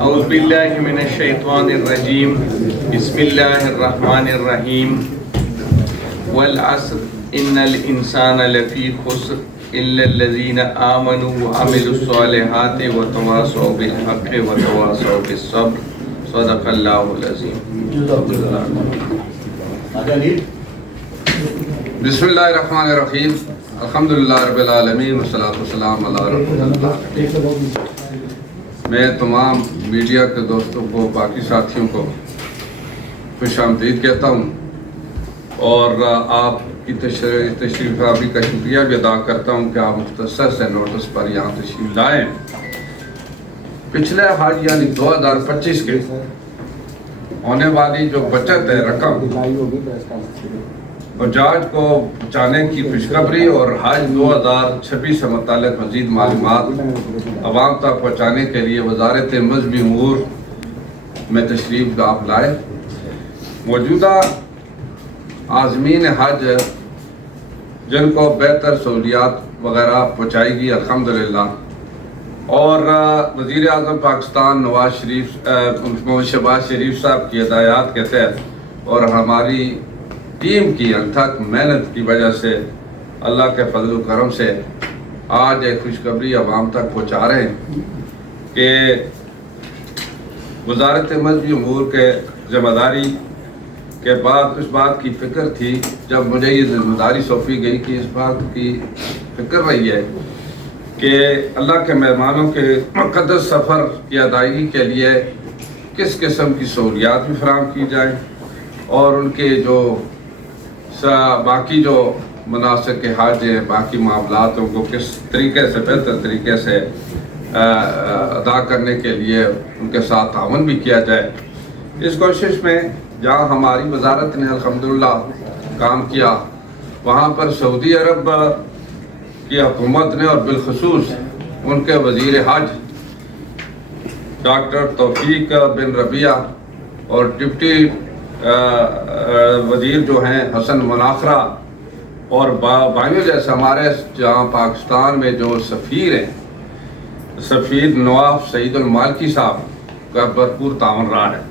اعوذ باللہ من الشیطان الرجیم بسم اللہ الرحمن الرحیم والعصر ان الانسان لفی خسر الا الذین آمنوا وعملوا الصالحات وتواصوا بالحق وتواصوا بالصبر صدق اللہ العظیم. بسم اللہ الرحمن الرحیم. الحمدللہ رب العالمین والصلاۃ والسلام علی رسول اللہ. میں تمام میڈیا کے دوستوں کو، باقی ساتھیوں کو خوش آمدید کہتا ہوں اور آپ کی تشریف آوری کا شکریہ بھی ادا کرتا ہوں کہ آپ مختصر سے نوٹس پر یہاں تشریف لائیں. پچھلے حج یعنی 2025 کے ہونے والی جو بچت ہے رقم حجاج کو پہنچانے کی خوشخبری اور حج 2026 سے متعلق مزید معلومات عوام تک پہنچانے کے لیے وزارت مذہبی امور میں تشریف آپ لائے. موجودہ عازمین حج جن کو بہتر سہولیات وغیرہ پہنچائی گئی الحمدللہ، اور وزیر اعظم پاکستان محمد شہباز شریف صاحب کی ہدایات کے تحت اور ہماری ٹیم کی انتھک محنت کی وجہ سے اللہ کے فضل و کرم سے آج ایک خوشخبری عوام تک پہنچا رہے ہیں کہ وزارت مذہبی امور کے ذمہ داری کے بعد اس بات کی فکر تھی، جب مجھے یہ ذمہ داری سونپی گئی کہ اس بات کی فکر رہی ہے کہ اللہ کے مہمانوں کے مقدس سفر کی ادائیگی کے لیے کس قسم کی سہولیات بھی فراہم کی جائیں اور ان کے جو باقی جو مناسک کے حج ہیں، باقی معاملات ان کو کس طریقے سے بہتر طریقے سے ادا کرنے کے لیے ان کے ساتھ تعاون بھی کیا جائے. اس کوشش میں جہاں ہماری وزارت نے الحمدللہ کام کیا، وہاں پر سعودی عرب کی حکومت نے اور بالخصوص ان کے وزیر حج ڈاکٹر توفیق بن ربیہ اور ڈپٹی وزیر جو ہیں حسن منافرہ اور بھائیوں جیسے ہمارے جہاں پاکستان میں جو سفیر ہیں، سفیر نواف سعید المالکی صاحب کا بھرپور تعاون رہا ہے،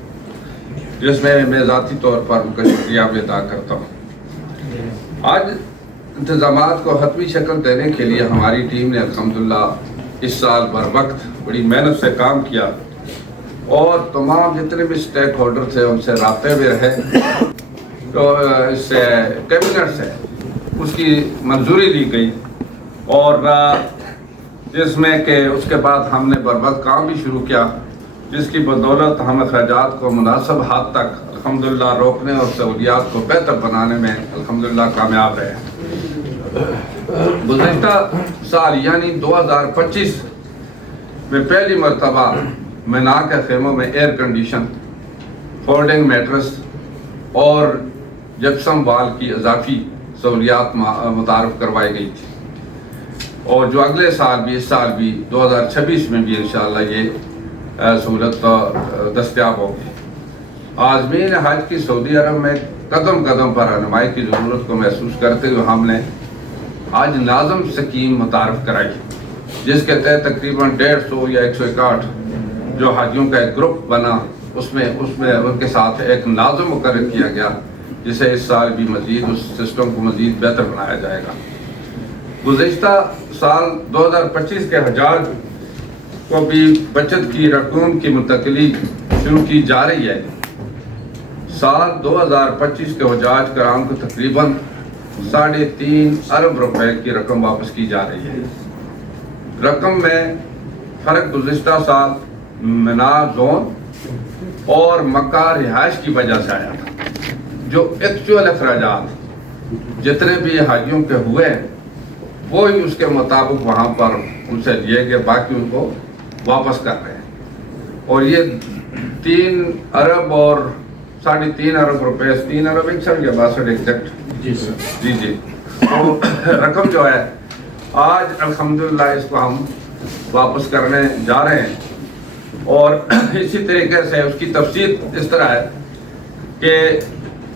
جس میں میں ذاتی طور پر ان کا شکریہ بھی ادا کرتا ہوں. آج انتظامات کو حتمی شکل دینے کے لیے ہماری ٹیم نے الحمدللہ اس سال بر وقت بڑی محنت سے کام کیا اور تمام جتنے بھی سٹیک ہولڈر تھے ان سے رابطے میں رہے. تو اس سے کیبنٹ سے اس کی منظوری لی گئی اور جس میں کہ اس کے بعد ہم نے بر وقت کام بھی شروع کیا، جس کی بدولت ہم اخراجات کو مناسب حد تک الحمدللہ روکنے اور سہولیات کو بہتر بنانے میں الحمدللہ کامیاب رہے. گزشتہ سال یعنی 2025 میں پہلی مرتبہ مینا کے خیموں میں ایئر کنڈیشن، فولڈنگ میٹرس اور جپسم وال کی اضافی سہولیات متعارف کروائی گئی تھی، اور جو اگلے سال بھی اس سال بھی 2026 میں بھی انشاءاللہ یہ سہولت دستیاب ہوگی. عازمین حج کی سعودی عرب میں قدم قدم پر رہنمائی کی ضرورت کو محسوس کرتے ہوئے ہم نے حج ناظم سکیم متعارف کرائی، جس کے تحت تقریباً 150 یا 161 جو حاجیوں کا ایک گروپ بنا، اس میں ان کے ساتھ ایک ناظم مقرر کیا گیا، جسے اس سال بھی مزید اس سسٹم کو مزید بہتر بنایا جائے گا. گزشتہ سال 2025 کے حجاج کو بھی بچت کی رقم کی منتقلی شروع کی جا رہی ہے. سال 2025 کے حجاج کرام کو تقریباً 3.5 ارب روپے کی رقم واپس کی جا رہی ہے. رقم میں فرق گزشتہ سال مینا زون اور مکہ رہائش کی وجہ سے آیا تھا. جو ایکچوئل اخراجات جتنے بھی حاجیوں کے ہوئے وہی اس کے مطابق وہاں پر ان سے لیے گئے، باقی ان کو واپس کر رہے ہیں. اور یہ 3 ارب اور 3.5 ارب روپے، 3 ارب 61 ایگزیکٹ جی تو رقم جو ہے آج الحمدللہ اس کو ہم واپس کرنے جا رہے ہیں. اور اسی طریقے سے اس کی تفصیل اس طرح ہے کہ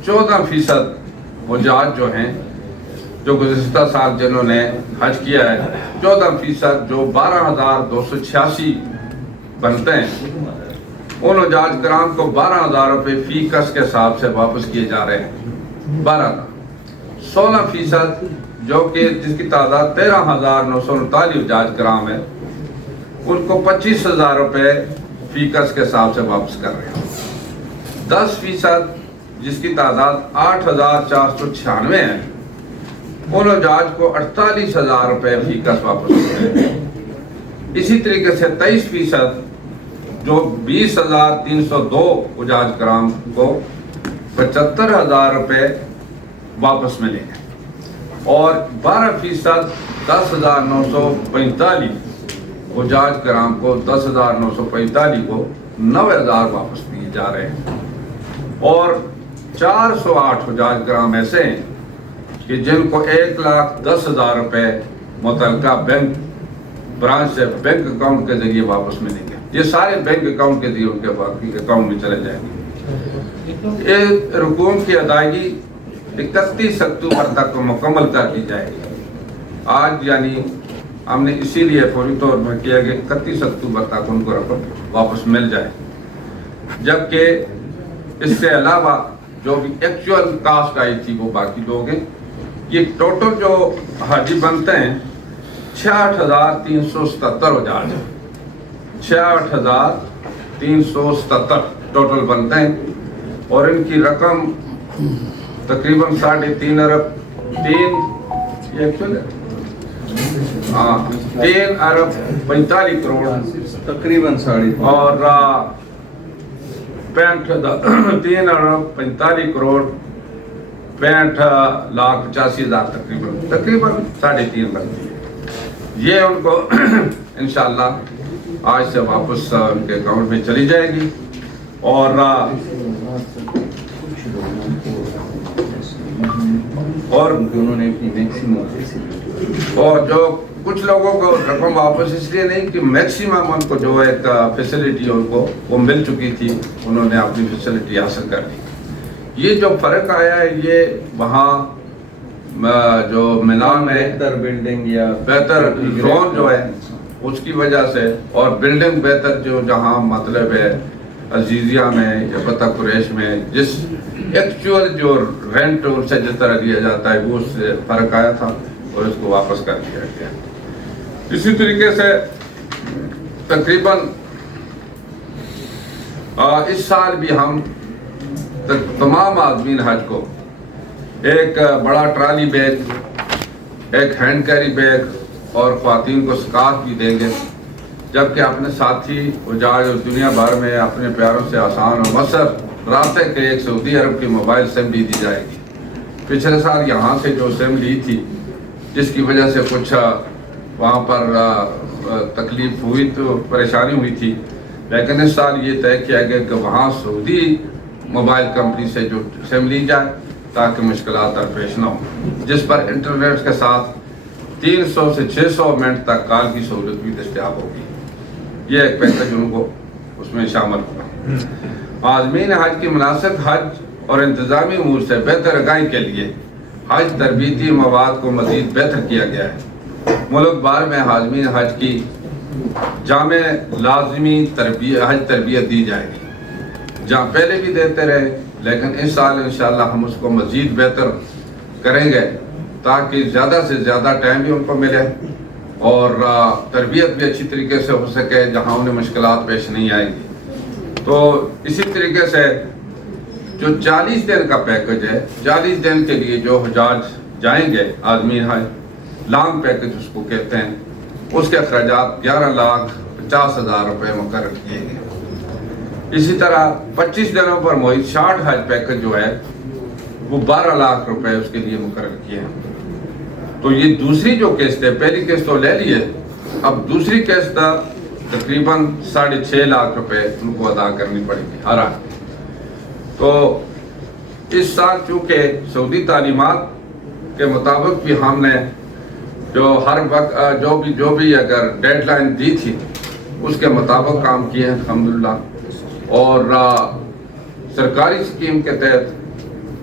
14% حجاج جو ہیں جو گزشتہ سال جنہوں نے حج کیا ہے، 14% جو 12,286 بنتے ہیں، ان حجاج کرام کو 12,000 روپے فی کس کے حساب سے واپس کیے جا رہے ہیں. 12,000. 16% جو کہ جس کی تعداد 13,939 حجاج کرام ہے، ان کو 25,000 روپے فی کس کے حساب سے واپس کر رہے ہیں. 10% جس کی تعداد 8,496 ہے، ان حجاج کو 48,000 روپے فی کس واپس کر رہے ہیں. اسی طریقے سے 23% جو 20,302 حجاج کرام کو 75,000 روپے واپس ملیں گے، اور 12% 10,945 حجاج کرام کو 10,945 کو 9,000 واپس دیے جا رہے ہیں. اور 408 حجاج کرام ایسے ہیں کہ جن کو 1,10,000 روپے متعلقہ بینک برانچ سے بینک اکاؤنٹ کے ذریعے واپس ملیں گے. یہ سارے بینک اکاؤنٹ کے ذریعے ان کے باقی اکاؤنٹ میں چلے جائیں گے. یہ رقوم کی ادائیگی 31 اکتوبر تک مکمل کر دی جائے گی. آج یعنی ہم نے اسی لیے فوری طور پر کیا کہ 31 اکتوبر تک ان کو رقم واپس مل جائے، جبکہ اس سے علاوہ جو بھی ایکچوئل کاسٹ آئی تھی وہ باقی دو گے. یہ ٹوٹل جو حاجی بنتے ہیں 66,377 حجاج، 66,377 ٹوٹل بنتے ہیں، اور ان کی رقم تقریباً 3.5 ارب 3 ارب 45 کروڑ تقریباً 3.5 اور 3 ارب 45 کروڑ 65,85,000 تقریباً 3.5 بنتی ہے. یہ ان کو انشاءاللہ آج سے واپس ان کے اکاؤنٹ میں چلی جائے گی. اور انہوں نے اپنی میکسیمم اور جو کچھ لوگوں کو رقم واپس اس لیے نہیں کہ میکسیمم ان کو جو ایک فیسلٹی ان کو وہ مل چکی تھی، انہوں نے اپنی فیسلٹی حاصل کر لی. یہ جو فرق آیا ہے یہ وہاں جو ملان میں بہتر بلڈنگ یا بہتر زون جو ہے اس کی وجہ سے، اور بلڈنگ بہتر جو جہاں مطلب ہے عزیزیہ میں یا فتح قریش میں جس ایکچوئل جو رینٹ ان سے جس طرح دیا جاتا ہے وہ اس سے فرق آیا تھا اور اس کو واپس کر دیا گیا. اسی طریقے سے تقریباً اس سال بھی ہم تمام عازمین حج کو ایک بڑا ٹرالی بیگ، ایک ہینڈ کیری بیگ اور خواتین کو سکارف بھی دیں گے، جبکہ اپنے ساتھی حجاج اور دنیا بھر میں اپنے پیاروں سے آسان اور مؤثر رابطے کے ایک سعودی عرب کی موبائل سم بھی دی جائے گی. پچھلے سال یہاں سے جو سم لی تھی جس کی وجہ سے کچھ وہاں پر تکلیف ہوئی تو پریشانی ہوئی تھی، لیکن اس سال یہ طے کیا گیا کہ وہاں سعودی موبائل کمپنی سے جو سم لی جائے تاکہ مشکلات درپیش نہ ہوں، جس پر انٹرنیٹ کے ساتھ 300 سے 600 منٹ تک کال کی سہولت بھی دستیاب ہوگی. یہ ایک پیکج ان کو اس میں شامل ہوگا. عازمین حج کی مناسب حج اور انتظامی امور سے بہتر آگاہی کے لیے حج تربیتی مواد کو مزید بہتر کیا گیا ہے. ملک بھر میں عازمین حج کی جامع لازمی حج تربیت دی جائے گی، جہاں پہلے بھی دیتے رہے، لیکن اس سال انشاءاللہ ہم اس کو مزید بہتر کریں گے تاکہ زیادہ سے زیادہ ٹائم بھی ان کو ملے اور تربیت بھی اچھی طریقے سے ہو سکے جہاں انہیں مشکلات پیش نہیں آئیں گی. تو اسی طریقے سے جو 40 دن کا پیکج ہے، 40 دن کے لیے جو حجاج جائیں گے عازمین حج، لانگ پیکج اس کو کہتے ہیں، اس کے اخراجات 11,50,000 روپے مقرر کیے گئے. اسی طرح 25 دنوں پر محیط 60 حج پیکج جو ہے وہ 12 لاکھ روپے اس کے لیے مقرر کیے ہیں. تو یہ دوسری جو قسط ہے، پہلی قسط تو لے لیے، اب دوسری قسط تقریباً 6.5 لاکھ روپے ان کو ادا کرنی پڑے گی ہر آدمی. تو اس سال چونکہ سعودی تعلیمات کے مطابق بھی ہم نے جو ہر وقت جو بھی اگر ڈیڈ لائن دی تھی اس کے مطابق کام کیے ہیں الحمدللہ. اور سرکاری اسکیم کے تحت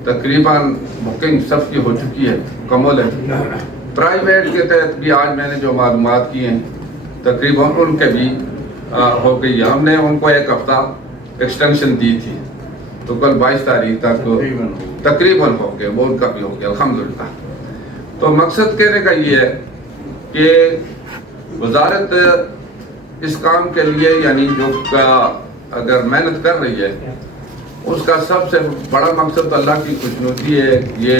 تقریباً بکنگ سب کی ہو چکی ہے، مکمل ہے. پرائیویٹ کے تحت بھی آج میں نے جو معلومات کی ہیں تقریباً ان کے بھی ہو گئی. ہم نے ان کو ایک ہفتہ ایکسٹینشن دی تھی تو کل 22 تاریخ تک تقریباً ہو گئے، وہ ان کا بھی ہو گیا الحمدللہ۔ تو مقصد کہنے کا یہ ہے کہ وزارت اس کام کے لیے یعنی جو اگر محنت کر رہی ہے اس کا سب سے بڑا مقصد اللہ کی خوشنودی ہے۔ یہ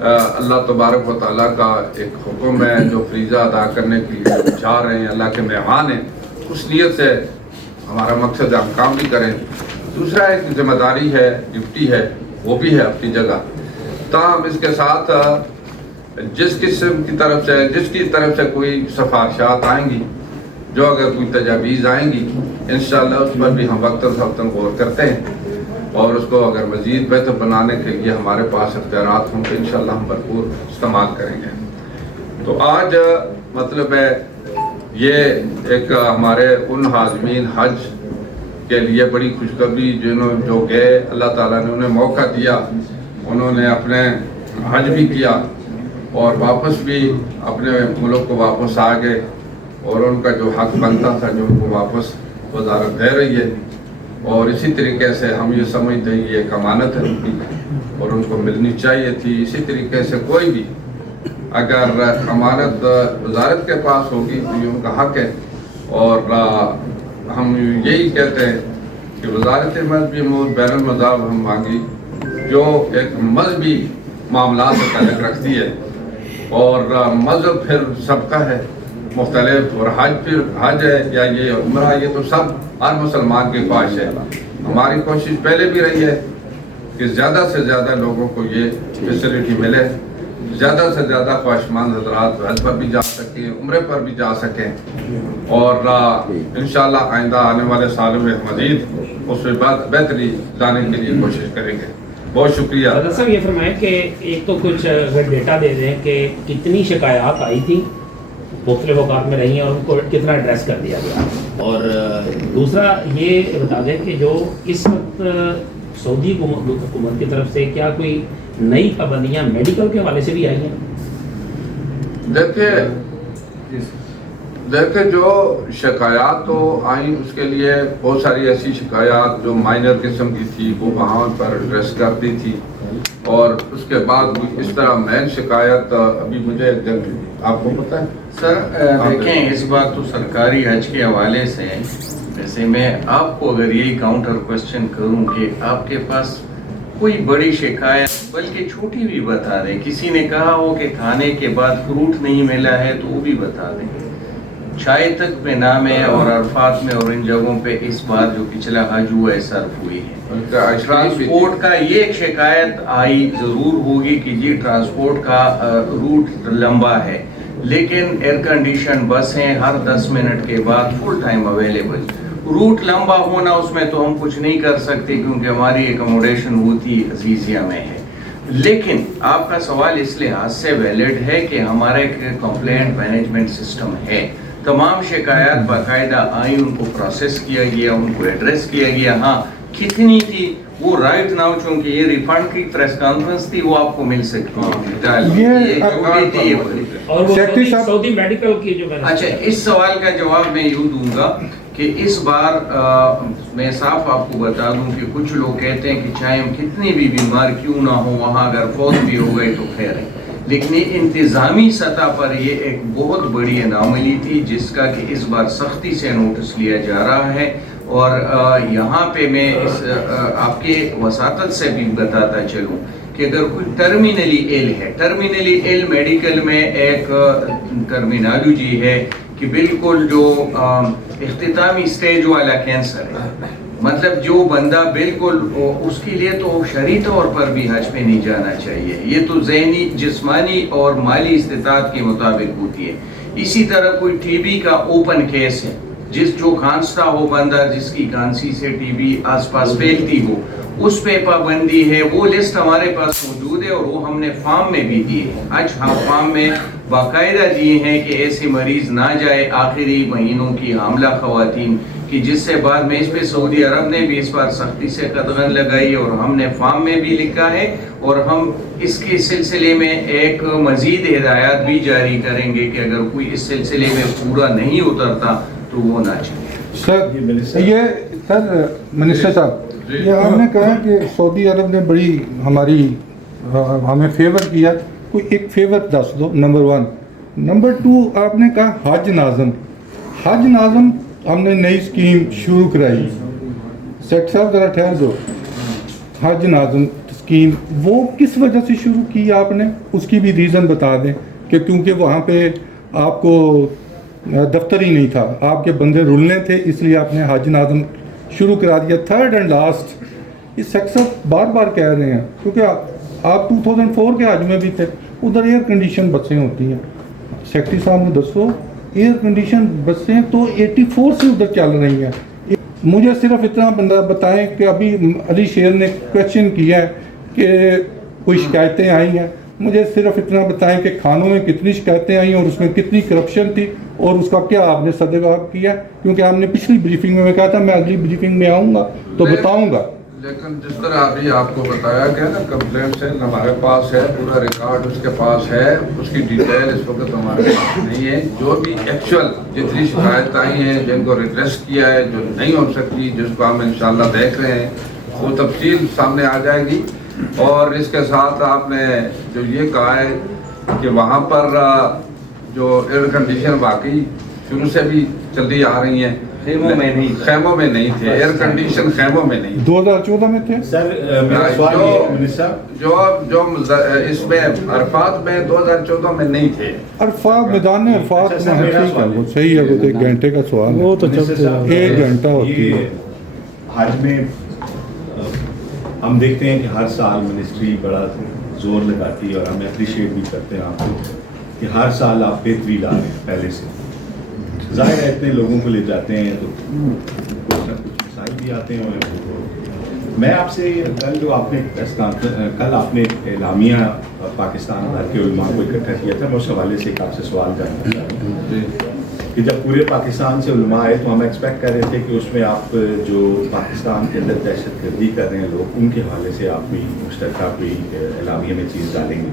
اللہ تبارک و تعالیٰ کا ایک حکم ہے جو فریضہ ادا کرنے کے لیے جا رہے ہیں، اللہ کے مہمان ہیں، اس نیت سے ہمارا مقصد ہم کام بھی کریں۔ دوسرا ایک ذمہ داری ہے، ڈیوٹی ہے، وہ بھی ہے اپنی جگہ، تاہم اس کے ساتھ جس کی طرف سے کوئی سفارشات آئیں گی، جو اگر کوئی تجاویز آئیں گی انشاءاللہ اس پر بھی ہم وقتاً غور کرتے ہیں، اور اس کو اگر مزید بہتر بنانے کے لیے ہمارے پاس اختیارات ہوں تو انشاءاللہ ہم بھرپور استعمال کریں گے۔ تو آج مطلب ہے یہ ایک ہمارے ان حاضمین حج کے لیے بڑی خوشخبری جو گئے، اللہ تعالیٰ نے انہیں موقع دیا، انہوں نے اپنے حج بھی کیا اور واپس بھی اپنے ملک کو واپس آ گئے، اور ان کا جو حق بنتا تھا جو ان کو واپس وزارت دے رہی ہے، اور اسی طریقے سے ہم یہ سمجھتے ہیں یہ ایک امانت ہے ان کی اور ان کو ملنی چاہیے تھی۔ اسی طریقے سے کوئی بھی اگر امانت وزارت کے پاس ہوگی تو یہ ان کا حق ہے، اور ہم یہی کہتے ہیں کہ وزارت مذہبی امور بین المذاہب ہم مانگی جو ایک مذہبی معاملات سے تعلق رکھتی ہے، اور مذہب پھر سب کا ہے مختلف، اور حج ہے یا یہ عمرہ، یہ تو سب ہر مسلمان کی خواہش ہے۔ ہماری کوشش پہلے بھی رہی ہے کہ زیادہ سے زیادہ لوگوں کو یہ فیسلٹی ملے، زیادہ سے زیادہ خواہشمند حضرات حج پر بھی جا سکیں، عمرے پر بھی جا سکیں، اور انشاءاللہ آئندہ آنے والے سالوں میں مزید اس میں بہتری لانے کے لیے کوشش کریں گے۔ بہت شکریہ۔ حضرت صاحب یہ فرمائیں کہ ایک تو کچھ اگر ڈیٹا دے دیں کہ کتنی شکایات آئی تھی مختلف اوقات میں رہی ہیں اور ان کو کتنا ایڈریس کر دیا گیا، اور دوسرا یہ بتا دیں کہ جو اس وقت سعودی حکومت کی طرف سے کیا کوئی نئی پابندیاں میڈیکل کے حوالے سے بھی آئی ہیں؟ دیکھیں جو شکایات تو آئیں اس کے لیے بہت ساری ایسی شکایات جو مائنر قسم کی تھی وہ وہاں پر ایڈریس کرتی تھی، اور اس کے بعد اس طرح مین شکایت ابھی مجھے آپ کو پتہ ہے سر دیکھیں اس بار تو سرکاری حج کے حوالے سے ویسے میں آپ کو اگر یہی کاؤنٹر کوشچن کروں کہ آپ کے پاس کوئی بڑی شکایت بلکہ چھوٹی بھی بتا دیں، کسی نے کہا ہو کہ کھانے کے بعد فروٹ نہیں ملا ہے تو وہ بھی بتا دیں، چائے تک میں نام ہے، اور عرفات میں اور ان جگہوں پہ اس بار جو پچھلا حج ہوا ہے صرف ہوئی ہے۔ ٹرانسپورٹ کا یہ ایک شکایت آئی ضرور ہوگی کہ جی ٹرانسپورٹ کا روٹ لمبا ہے، لیکن ایئر کنڈیشن بس ہیں ہر 10 منٹ کے بعد فل ٹائم اویلیبل۔ روٹ لمبا ہونا اس میں تو ہم کچھ نہیں کر سکتے کیونکہ ہماری ایکوموڈیشن ہوتی عزیزیہ میں ہے، لیکن آپ کا سوال اس لحاظ سے ویلڈ ہے کہ ہمارا ایک کمپلینٹ مینجمنٹ سسٹم ہے، تمام شکایات باقاعدہ آئیں، ان کو پروسیس کیا گیا، ان کو ایڈریس کیا گیا۔ ہاں کتنی تھی وہ رائٹ ناؤ چونکہ یہ ریفنڈ کی پریس کانفرنس تھی وہ آپ کو مل سکتی ہے، اور سعودی میڈیکل کی جو میں نے اچھا اس سوال کا جواب میں یوں دوں گا کہ اس بار میں صاف آپ کو بتا دوں کہ کچھ لوگ کہتے ہیں کہ چاہے ہم کتنی بھی بیمار کیوں نہ ہوں وہاں اگر فوت بھی ہو گئے تو خیر ہے، لیکن انتظامی سطح پر یہ ایک بہت بڑی اناملی تھی جس کا کہ اس بار سختی سے نوٹس لیا جا رہا ہے، اور یہاں پہ میں اس آپ کے وساطت سے بھی بتاتا چلوں کہ اگر کوئی ٹرمینلی ایل ہے، ٹرمینلی ایل میڈیکل میں ایک ٹرمینالوجی ہے کہ بالکل جو اختتامی سٹیج والا کینسر ہے، مطلب جو بندہ بالکل اس کے لیے تو شرعی طور پر بھی حج پہ نہیں جانا چاہیے، یہ تو ذہنی جسمانی اور مالی استطاعت کے مطابق ہوتی ہے۔ اسی طرح کوئی ٹی بی کا اوپن کیس ہے، جو کھانستا ہو بندہ، جس کی کھانسی سے ٹی بی آس پاس پھیلتی ہو، اس پہ پابندی ہے، وہ لسٹ ہمارے پاس موجود ہے اور وہ ہم نے فارم میں بھی دی ہے، فارم میں باقاعدہ دیے ہیں کہ ایسے مریض نہ جائے آخری مہینوں کی حاملہ خواتین کی، جس سے بعد میں اس پہ سعودی عرب نے بھی اس بار سختی سے قدغن لگائی اور ہم نے فارم میں بھی لکھا ہے، اور ہم اس کے سلسلے میں ایک مزید ہدایات بھی جاری کریں گے کہ اگر کوئی اس سلسلے میں پورا نہیں اترتا تو وہ نہ چاہیے۔ سر یہ سر منسٹر صاحب یہ آپ نے کہا کہ سعودی عرب نے بڑی ہمیں فیور کیا, کوئی ایک فیور دس دو نمبر 1. نمبر 2 آپ نے کہا حج ناظم ہم نے نئی اسکیم شروع کرائی. سیٹ صاحب ذرا ٹھہر دو. حج ناظم اسکیم وہ کس وجہ سے شروع کی آپ نے, اس کی بھی ریزن بتا دیں کہ کیونکہ وہاں پہ آپ کو دفتر ہی نہیں تھا, آپ کے بندے رلنے تھے, اس لیے آپ نے حج ناظم شروع کرا دیا. تھرڈ اینڈ لاسٹ, یہ سیکٹر بار بار کہہ رہے ہیں کیونکہ آپ 2004 کے حج میں بھی تھے, ادھر ایئر کنڈیشن بسیں ہوتی ہیں. سیکٹری صاحب نے دسو ایئر کنڈیشن بسیں تو 84 سے ادھر چل رہی ہیں. مجھے صرف اتنا بندہ بتائیں کہ ابھی علی شیر نے کویشچن کیا ہے کہ کوئی شکایتیں آئی ہیں, مجھے صرف اتنا بتائیں کہ کھانوں میں کتنی شکایتیں آئیں اور اس میں کتنی کرپشن تھی اور اس کا کیا آپ نے صدقہ کیا, کیونکہ آپ نے پچھلی بریفنگ میں کہا تھا میں اگلی بریفنگ میں آؤں گا تو بتاؤں گا. لیکن جس طرح ابھی آپ کو بتایا گیا نا, کمپلینٹ سے ہمارے پاس ہے, پورا ریکارڈ اس کے پاس ہے, اس کی ڈیٹیل اس وقت ہمارے پاس نہیں ہے. جو بھی ایکچوئل جتنی شکایت آئی ہیں, جن کو ریڈریس کیا ہے, جو نہیں ہو سکتی, جس کو ہم انشاءاللہ دیکھ رہے ہیں, وہ تفصیل سامنے آ جائے گی. اور اس کے ساتھ آپ نے جو یہ کہا ہے کہ وہاں پر جو ایئر کنڈیشن واقعی شروع سے بھی چلتی آ رہی ہیں, خیموں میں نہیں تھے, ایئر کنڈیشن خیموں میں نہیں. 2014 میں تھے سر. میرا سوال یہ جو اس میں عرفات میں 2014 میں نہیں تھے. عرفات میدان عرفات میں صحیح ہے, وہ تو 1 گھنٹے کا سوال ہے, وہ تو 1 گھنٹہ ہوتی ہے. حج میں ہم دیکھتے ہیں کہ ہر سال منسٹری بڑا زور لگاتی ہے اور ہم اپریشیٹ بھی کرتے ہیں آپ کو کہ ہر سال آپ بہتری لا رہے ہیں پہلے سے. ظاہر ہے اتنے لوگوں کو لے جاتے ہیں تو کچھ نہ کچھ مسائل بھی آتے ہیں. میں آپ سے کل جو آپ نے کل آپ نے اعلامیہ پاکستان بھر کے علماء کو اکٹھا کیا تھا, میں اس حوالے سے ایک آپ سے سوال کرنا چاہتا ہوں کہ جب پورے پاکستان سے علماء آئے تو ہم ایکسپیکٹ کر رہے تھے کہ اس میں آپ جو پاکستان کے اندر دہشت گردی کر رہے ہیں لوگ, ان کے حوالے سے آپ بھی مشترکہ کوئی اعلامیہ میں چیز ڈالیں گے,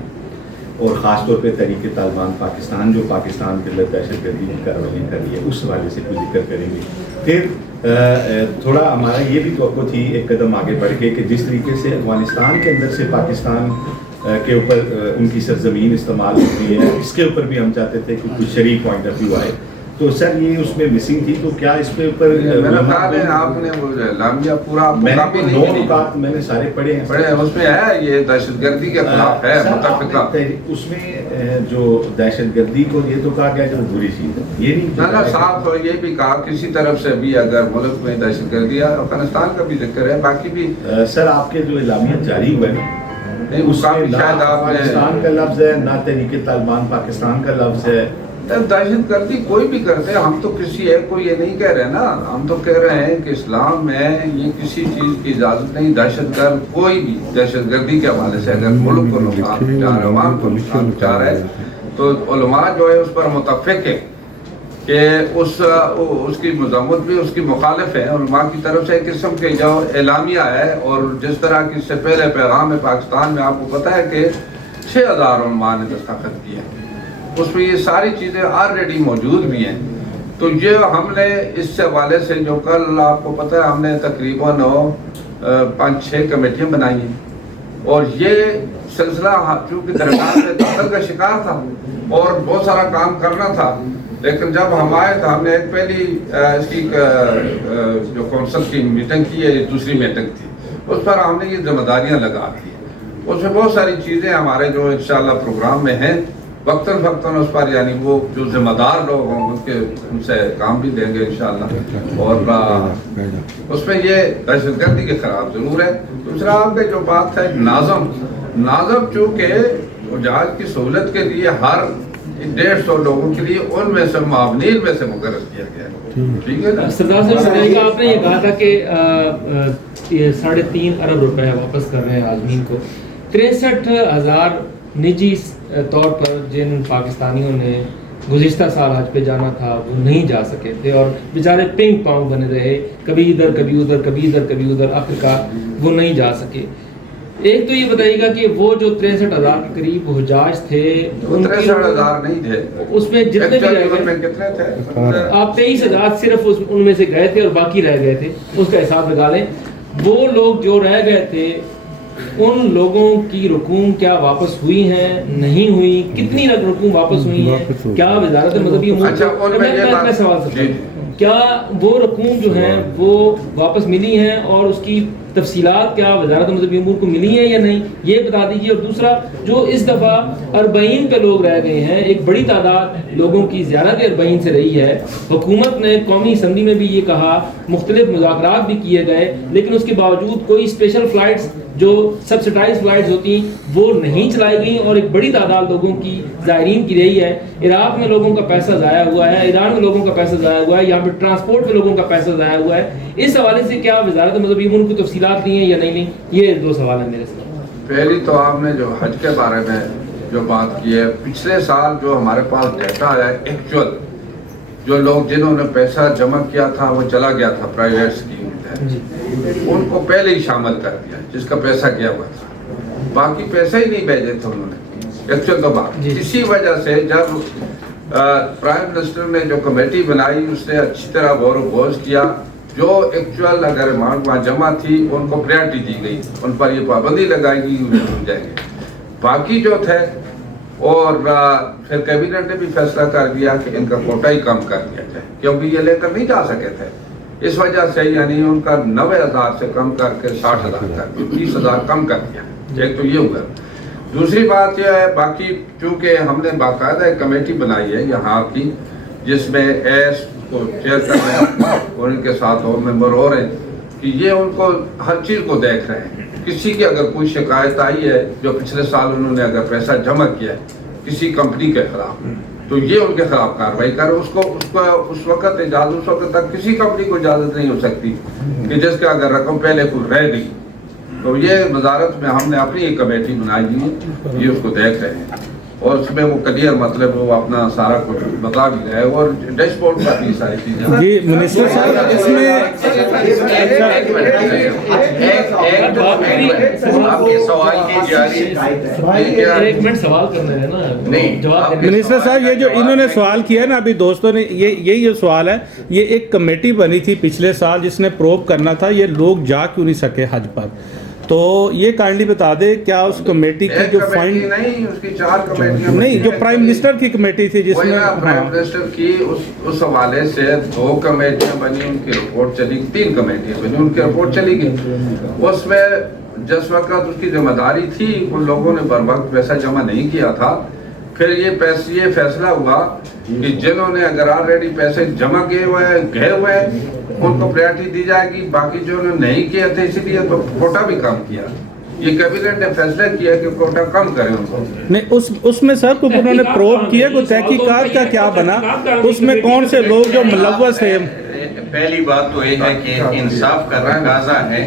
اور خاص طور پہ تحریک طالبان پاکستان جو پاکستان کے اندر دہشت گردی کی کارروائیاں کر رہی ہے اس حوالے سے کوئی ذکر کریں گے. پھر تھوڑا ہمارا یہ بھی توقع تھی ایک قدم آگے بڑھ کے کہ جس طریقے سے افغانستان کے اندر سے پاکستان کے اوپر ان کی سرزمین استعمال ہوتی ہے, اس کے اوپر بھی ہم چاہتے تھے کہ کچھ شرعی پوائنٹ آف ویو آئے. تو سر یہ اس میں مسنگ تھی, تو کیا اس پہ اوپر میرا خیال ہے آپ نے وہ اعلامیہ پورا میں نے سارے پڑھے ہیں, اس میں ہے یہ دہشت گردی کے خلاف ہے متفقہ. اس میں جو دہشت گردی کو یہ تو کہا گیا کہ وہ بری چیز ہے, یہ نہیں صاف یہ بھی کہا کسی طرف سے بھی اگر ملک میں دہشت گردی ہے, افغانستان کا بھی ذکر ہے, باقی بھی. سر آپ کے جو اعلامیہ جاری ہوئے ہیں اس میں نہ پاکستان کا لفظ ہے نہ تحریک طالبان پاکستان کا لفظ ہے. دہشت گردی کوئی بھی کرتے ہیں, ہم تو کسی ایک کو یہ نہیں کہہ رہے نا, ہم تو کہہ رہے ہیں کہ اسلام میں یہ کسی چیز کی اجازت نہیں. دہشت گرد کوئی بھی دہشت گردی کے حوالے سے اگر ملک کو نقصان پہنچا رہے, عوام کو نقصان پہنچا رہے, تو علماء جو ہے اس پر متفق ہے کہ اس کی مذمت بھی, اس کی مخالف ہے. علماء کی طرف سے ایک قسم کے جو اعلامیہ ہے, اور جس طرح کی اس سے پہلے پیغام پاکستان میں آپ کو پتہ ہے کہ 6000 علماء نے دستخط کیے, اس میں یہ ساری چیزیں آلریڈی موجود بھی ہیں. تو یہ ہم نے اس سے حوالے سے جو کل آپ کو پتہ ہے ہم نے تقریباً 5-6 کمیٹیاں بنائی ہیں, اور یہ سلسلہ چونکہ درمیان میں دخل کا شکار تھا اور بہت سارا کام کرنا تھا, لیکن جب ہم آئے تو ہم نے ایک پہلی اس کی جو کونسل کی میٹنگ کی ہے, یہ دوسری میٹنگ تھی, اس پر ہم نے یہ ذمہ داریاں لگا دی ہیں. اس میں بہت ساری چیزیں ہمارے جو انشاءاللہ پروگرام میں ہیں, وقتاً فوقتاً اس پر یعنی وہ جو ذمہ دار لوگ ہوں ان سے کام بھی دیں گے انشاءاللہ. اور اس میں یہ دہشت گردی کے خلاف ضرور ہے. دوسرا آپ کے جو بات ہے ناظم چونکہ جہاز کی سہولت کے لیے ہر 150 لوگوں کے لیے ان میں سے معاونین میں سے مقرر کیا گیا ہے, ٹھیک ہے نا. سردار صاحب آپ نے یہ کہا تھا کہ 3.5 ارب روپے واپس کر رہے ہیں عازمین کو. 63,000 نجی طور پر جن پاکستانیوں نے گزشتہ سال حج پہ جانا تھا وہ نہیں جا سکے تھے, اور بیچارے پنگ پانگ بنے رہے, کبھی ادھر کبھی ادھر, کبھی ادھر کبھی ادھر, آخرکار وہ نہیں جا سکے. ایک تو یہ بتائیے گا کہ وہ جو 63,000 کے قریب حجاج تھے 63,000 نہیں تھے، اس میں جتنے بھی رہ گئے کتنے تھے آپ 23,000 صرف ان میں سے گئے تھے اور باقی رہ گئے تھے، اس کا حساب لگا لیں. وہ لوگ جو رہ گئے تھے ان لوگوں کی رقوم کیا واپس ہوئی ہیں نہیں ہوئی، کتنی رقوم واپس ہوئی ہیں، کیا وزارت مذہبی امور میں سوال سکتا ہوں کیا وہ رقوم جو ہیں وہ واپس ملی ہیں اور اس کی تفصیلات کیا وزارت مذہبی امور کو ملی ہیں یا نہیں، یہ بتا دیجیے. اور دوسرا جو اس دفعہ اربعین پہ لوگ رہ گئے ہیں، ایک بڑی تعداد لوگوں کی زیارت اربعین سے رہی ہے، حکومت نے قومی اسمبلی میں بھی یہ کہا، مختلف مذاکرات بھی کیے گئے، لیکن اس کے باوجود کوئی اسپیشل فلائٹس جو سبسڈائز فلائٹس ہوتی وہ نہیں چلائی گئیں اور ایک بڑی تعداد لوگوں کی زائرین کی رہی ہے. عراق میں لوگوں کا پیسہ ضائع ہوا ہے، ایران میں لوگوں کا پیسہ ضائع ہوا ہے، یہاں پہ ٹرانسپورٹ میں لوگوں کا پیسہ ضائع ہوا ہے. اس حوالے سے کیا وزارت مذہبی امور کو تفصیلات لی ہیں یا نہیں لی؟ یہ دو سوال ہیں میرے سے. پہلی تو آپ نے جو حج کے بارے میں جو بات کی ہے، پچھلے سال جو ہمارے پاس ڈیٹا ہے ایکچوئل جو لوگ جنہوں نے پیسہ جمع کیا تھا وہ چلا گیا تھا پرائیویٹ اسکیم میں، ان کو پہلے ہی شامل کر دیا جس کا پیسہ گیا ہوا تھا، باقی پیسے ہی نہیں بھیجے تھے انہوں نے ایکچوئل تو بات. اسی وجہ سے جب پرائم منسٹر نے جو کمیٹی بنائی اس نے اچھی طرح غور و خوض کیا، جو ایکچوئل اگر اماؤنٹ وہاں جمع تھی ان کو پریورٹی دی گئی، ان پر یہ پابندی لگائی گئی انہیں جائیں گے. باقی جو تھے اور پھر کیبنٹ نے بھی فیصلہ کر دیا کہ ان کا کوٹا ہی کم کر دیا جائے کیونکہ یہ لے کر نہیں جا سکے تھے. اس وجہ سے یعنی ان کا 90,000 سے کم کر کے 60,000 کر دیا، 30,000 کم کر دیا. ایک تو یہ ہوا. دوسری بات یہ ہے باقی چونکہ ہم نے باقاعدہ ایک کمیٹی بنائی ہے یہاں کی جس میں ایس کو چیئر کر رہے ہیں اور ان کے ساتھ اور ممبر ہو رہے ہیں کہ یہ ان کو ہر چیز کو دیکھ رہے ہیں. کسی کی اگر کوئی شکایت آئی ہے جو پچھلے سال انہوں نے اگر پیسہ جمع کیا ہے کسی کمپنی کے خلاف تو یہ ان کے خلاف کارروائی کرے. اس وقت اجازت اس وقت تک کسی کمپنی کو اجازت نہیں ہو سکتی کہ جس کا اگر رقم پہلے کوئی رہ گئی. تو یہ وزارت میں ہم نے اپنی ایک کمیٹی بنائی ہوئی ہے، یہ اس کو دیکھ رہے ہیں اور اس میں وہ کلیئر مطلب وہ اپنا سارا کچھ بتا بھی رہے ہیں اور ڈیش بورڈ پر بھی ساری چیزیں. جی منسٹر صاحب اس میں آپ کے سوال کی جاری ایک منٹ سوال کرنا ہے نا. نہیں منسٹر صاحب یہ جو انہوں نے سوال کیا ہے نا ابھی دوستوں نے یہ سوال ہے، یہ ایک کمیٹی بنی تھی پچھلے سال جس نے پروب کرنا تھا یہ لوگ جا کیوں نہیں سکے حج پر، تو یہ کائنڈلی بتا دے کیا اس کمیٹی کی جو فائنڈ نہیں اس کی 4 کمیٹیاں نہیں جو پرائم منسٹر کی کمیٹی تھی جس میں پرائم منسٹر کی اس حوالے سے 2 کمیٹیاں بنی، ان کی رپورٹ چلی، 3 کمیٹیاں بنی، ان کی رپورٹ چلی گئی. اس میں جس وقت اس کی ذمہ داری تھی ان لوگوں نے بر وقت پیسہ جمع نہیں کیا تھا. پھر یہ فیصلہ ہوا کہ جنہوں نے اگر آلریڈی پیسے جمع کیے ہوئے ہیں گئے ہوئے ہیں ان کو پریورٹی دی جائے گی، باقی جو انہوں نے نہیں کیا تھے اسی لیے تو کوٹا بھی کم کیا. یہ کیبنٹ نے فیصلہ کیا کہ کوٹا کم کریں ان کو. نہیں اس میں سر کچھ انہوں نے پروب کیا کوئی تحقیقات کا کیا بنا، اس میں کون سے لوگ جو ملوث ہیں. پہلی بات تو یہ ہے کہ انصاف کا تقاضا ہے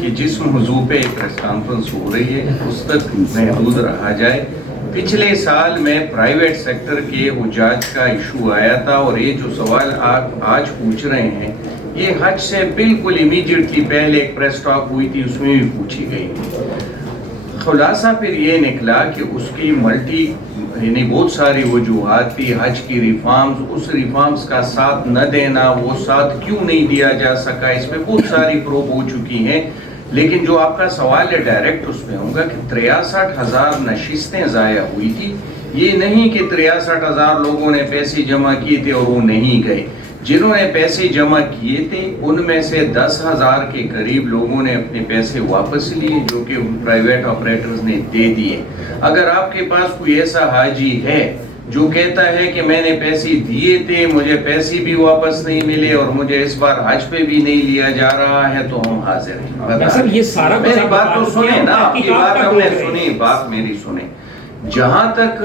کہ جس موضوع پہ پریس کانفرنس ہو رہی ہے اس تک محدود رہا جائے. پچھلے سال میں پرائیویٹ سیکٹر کے حجاج کا ایشو آیا تھا اور یہ جو سوال آپ آج پوچھ رہے ہیں یہ حج سے بالکل امیڈیٹلی پہلے ایک پریس ٹاک ہوئی تھی اس میں بھی پوچھی گئی. خلاصہ پھر یہ نکلا کہ اس کی یعنی بہت ساری وجوہات تھی. حج کی ریفارمز، اس ریفارمز کا ساتھ نہ دینا، وہ ساتھ کیوں نہیں دیا جا سکا، اس میں بہت ساری پروب ہو چکی ہیں. لیکن جو آپ کا سوال ہے ڈائریکٹ اس میں ہوگا کہ 63,000 نشستیں ضائع ہوئی تھی. یہ نہیں کہ 63,000 لوگوں نے پیسے جمع کیے تھے اور وہ نہیں گئے. جنہوں نے پیسے جمع کیے تھے ان میں سے 10,000 کے قریب لوگوں نے اپنے پیسے واپس لیے جو کہ پرائیویٹ آپریٹرز نے دے دیے. اگر آپ کے پاس کوئی ایسا حاجی ہے جو کہتا ہے کہ میں نے پیسے دیے تھے مجھے پیسے بھی واپس نہیں ملے اور مجھے اس بار حج پہ بھی نہیں لیا جا رہا ہے تو ہم حاضر ہیں. یہ سارا میری بات تو سنیں نا، آپ کی بات ہم نے سنی، بات میری سنیں. جہاں تک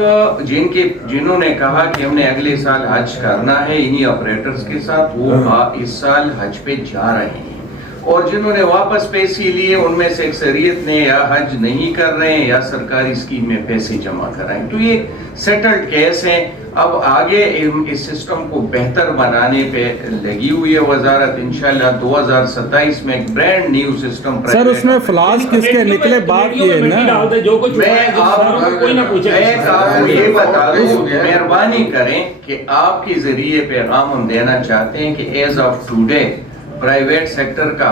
جنہوں نے کہا کہ ہم نے اگلے سال حج کرنا ہے انہی آپریٹرز کے ساتھ، وہ اس سال حج پہ جا رہے ہیں. اور جنہوں نے واپس پیسے لیے ان میں سے اکثریت نے یا حج نہیں کر رہے ہیں یا سرکاری اسکیم میں پیسے جمع کر رہے ہیں. تو یہ سیٹلڈ کیس ہیں. اب آگے اس سسٹم کو بہتر بنانے پہ لگی ہوئی ہے وزارت. انشاءاللہ 2027 میں ایک برانڈ نیو سسٹم سر اس میں فلاس کس کے نکلے بات یہ ہے نا. میں آپ کو یہ بتا دوں, مہربانی کریں کہ آپ کے ذریعے پیغام ہم دینا چاہتے ہیں کہ as of today private sector کا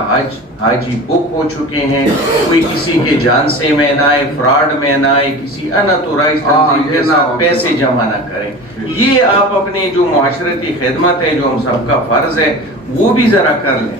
حاجی بک ہو چکے ہیں. کوئی کسی کے جان سے میں نہ آئے, فراڈ میں نہ آئے, کسی اناتورائز تنظیم کے ساتھ پیسے جمع نہ کریں. یہ آپ اپنی جو معاشرتی خدمت ہے جو ہم سب کا فرض ہے وہ بھی ذرا کر لیں.